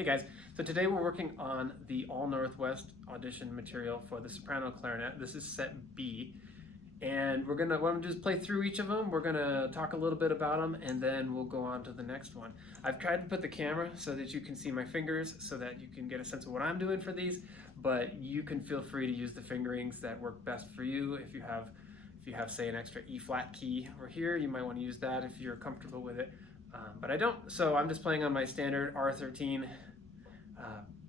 Hey guys, so today we're working on the All Northwest audition material for the soprano clarinet. This is Set B, and we're gonna just play through each of them. We're gonna talk a little bit about them, and then we'll go on to the next one. I've tried to put the camera so that you can see my fingers, so that you can get a sense of what I'm doing for these. But you can feel free to use the fingerings that work best for you. If you have say an extra E flat key over here, you might want to use that if you're comfortable with it. But I don't, so I'm just playing on my standard R13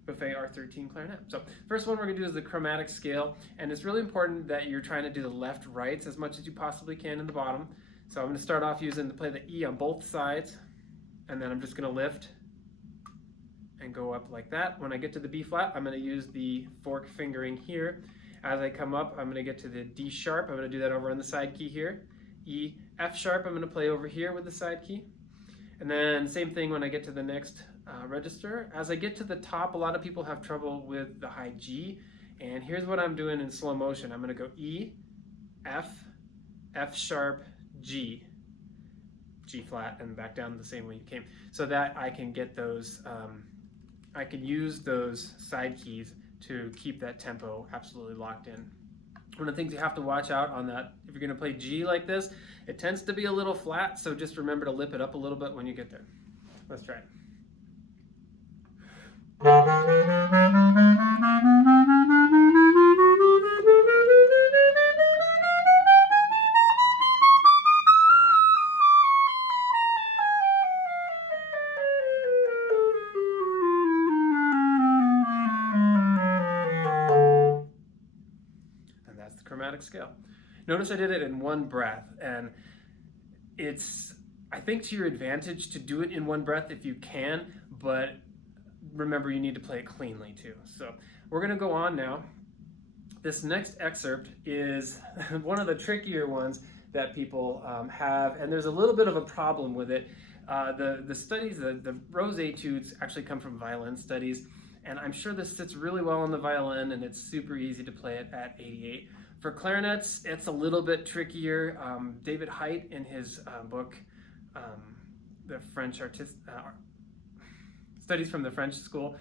Buffet R13 clarinet. So first one we're going to do is the chromatic scale, and it's really important that you're trying to do the left rights as much as you possibly can in the bottom. So I'm going to start off play the E on both sides, and then I'm just going to lift and go up like that. When I get to the B flat, I'm going to use the fork fingering here. As I come up, I'm going to get to the D sharp. I'm going to do that over on the side key here. E, F sharp, I'm going to play over here with the side key. And then same thing when I get to the next register. As I get to the top, a lot of people have trouble with the high G, and here's what I'm doing in slow motion. I'm going to go E, F, F sharp, G, G flat, and back down the same way you came, so that I can get those, I can use those side keys to keep that tempo absolutely locked in. One of the things you have to watch out on that, if you're going to play G like this, it tends to be a little flat, so just remember to lip it up a little bit when you get there. Let's try it. And that's the chromatic scale. Notice I did it in one breath, and it's, I think, to your advantage to do it in one breath if you can, but remember you need to play it cleanly too. So we're going to go on now. This next excerpt is one of the trickier ones that people have, and there's a little bit of a problem with it. The studies, the Rose etudes actually come from violin studies, and I'm sure this sits really well on the violin, and it's super easy to play it at 88. For clarinets, it's a little bit trickier. David Height, in his book, the French Studies from the French School,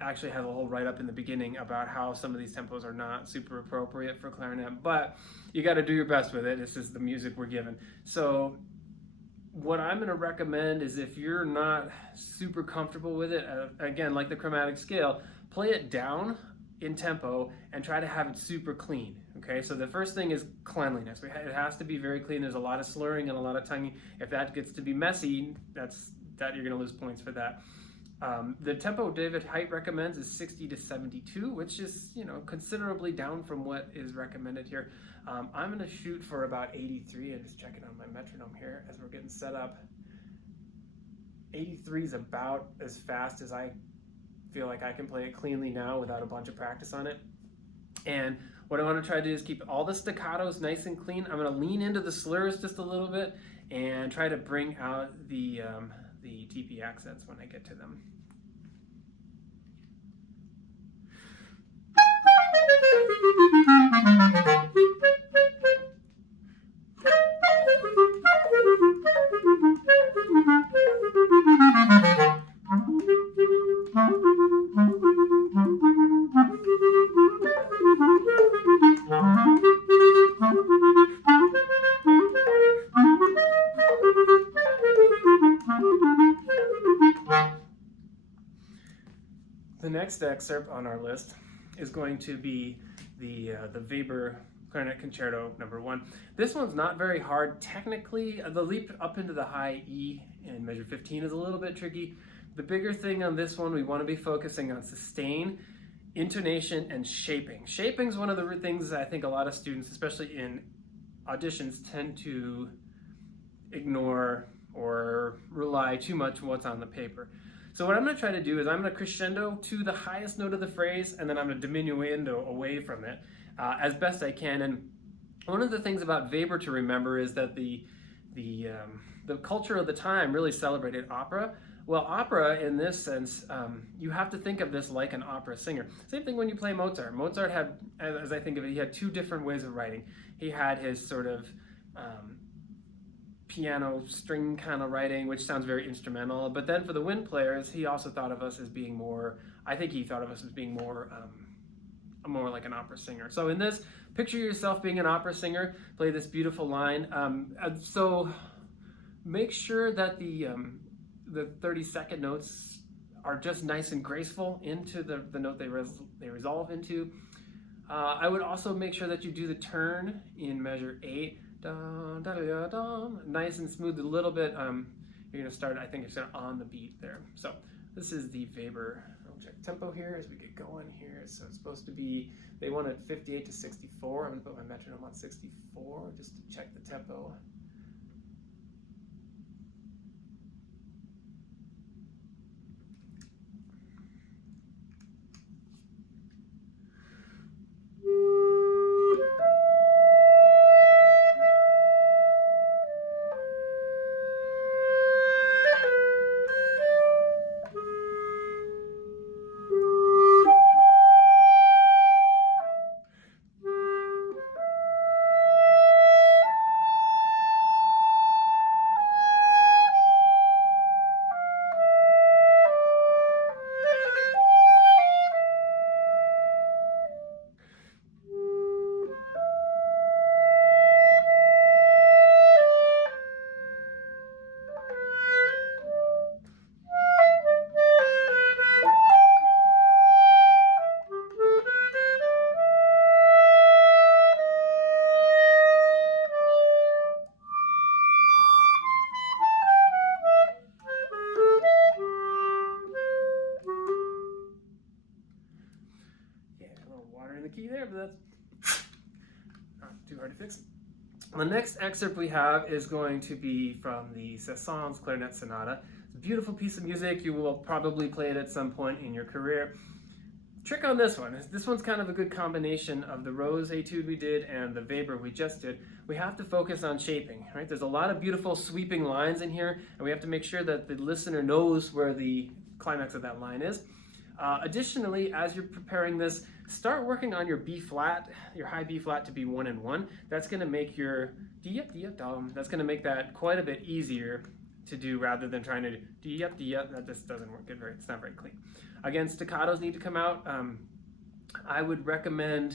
actually has a whole write-up in the beginning about how some of these tempos are not super appropriate for clarinet, but you got to do your best with it. This is the music we're given. So what I'm going to recommend is, if you're not super comfortable with it, again, like the chromatic scale, play it down in tempo and try to have it super clean. Okay, so the first thing is cleanliness. It has to be very clean. There's a lot of slurring and a lot of tonguing. If that gets to be messy, you're going to lose points for that. The tempo David Height recommends is 60 to 72, which is, considerably down from what is recommended here. I'm going to shoot for about 83. I'm just checking on my metronome here as we're getting set up. 83 is about as fast as I feel like I can play it cleanly now without a bunch of practice on it. And what I want to try to do is keep all the staccatos nice and clean. I'm going to lean into the slurs just a little bit and try to bring out the TP accents when I get to them. The next excerpt on our list is going to be the Weber Clarinet Concerto No. 1. This one's not very hard. Technically, the leap up into the high E in measure 15 is a little bit tricky. The bigger thing on this one, we want to be focusing on sustain, intonation, and shaping. Shaping is one of the things I think a lot of students, especially in auditions, tend to ignore or rely too much on what's on the paper. So what I'm going to try to do is I'm going to crescendo to the highest note of the phrase, and then I'm going to diminuendo away from it as best I can. And one of the things about Weber to remember is that the culture of the time really celebrated opera. Well, opera, in this sense, you have to think of this like an opera singer. Same thing when you play Mozart. Mozart had, as I think of it, he had two different ways of writing. He had his sort of piano string kind of writing, which sounds very instrumental. But then for the wind players, he also thought of us as being more, I think he thought of us as being more like an opera singer. So in this, picture yourself being an opera singer, play this beautiful line. So make sure that the 30-second notes are just nice and graceful into the note they resolve into. I would also make sure that you do the turn in measure 8, dun, da, da, da, da, nice and smooth, a little bit. You're gonna start, I think it's on the beat there. So this is the Weber. I'll check tempo here as we get going here. So it's supposed to be, they wanted 58 to 64. I'm gonna put my metronome on 64 just to check the tempo. The key there, but that's not too hard to fix. The next excerpt we have is going to be from the Saint-Saëns Clarinet Sonata. It's a beautiful piece of music. You will probably play it at some point in your career. Trick on this one is this one's kind of a good combination of the Rose etude we did and the Weber we just did. We have to focus on shaping, right? There's a lot of beautiful sweeping lines in here, and we have to make sure that the listener knows where the climax of that line is. Additionally, as you're preparing this, start working on your B flat, your high B flat to be 1 and 1. That's going to make your that's going to make that quite a bit easier to do rather than trying to do that just doesn't work good. It's not very clean. Again, staccatos need to come out. I would recommend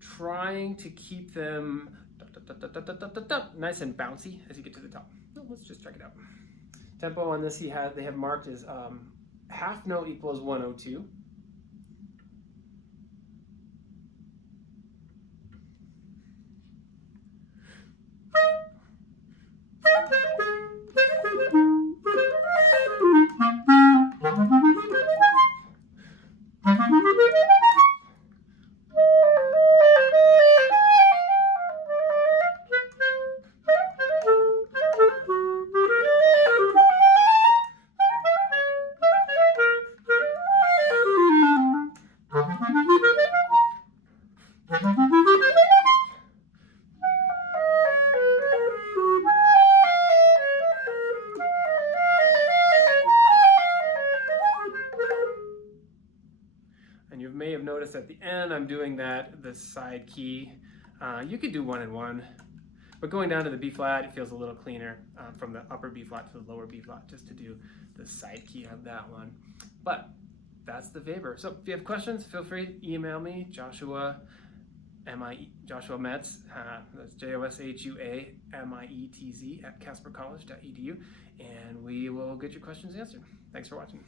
trying to keep them nice and bouncy as you get to the top. Let's just check it out. Tempo on this they have marked as half note equals 102. And you may have noticed at the end I'm doing the side key. You could do 1 and 1, but going down to the B flat, it feels a little cleaner from the upper B flat to the lower B flat just to do the side key on that one. But that's the Weber. So if you have questions, feel free to email me, Joshua Metz, that's JOSHUAMIETZ @caspercollege.edu, and we will get your questions answered. Thanks for watching.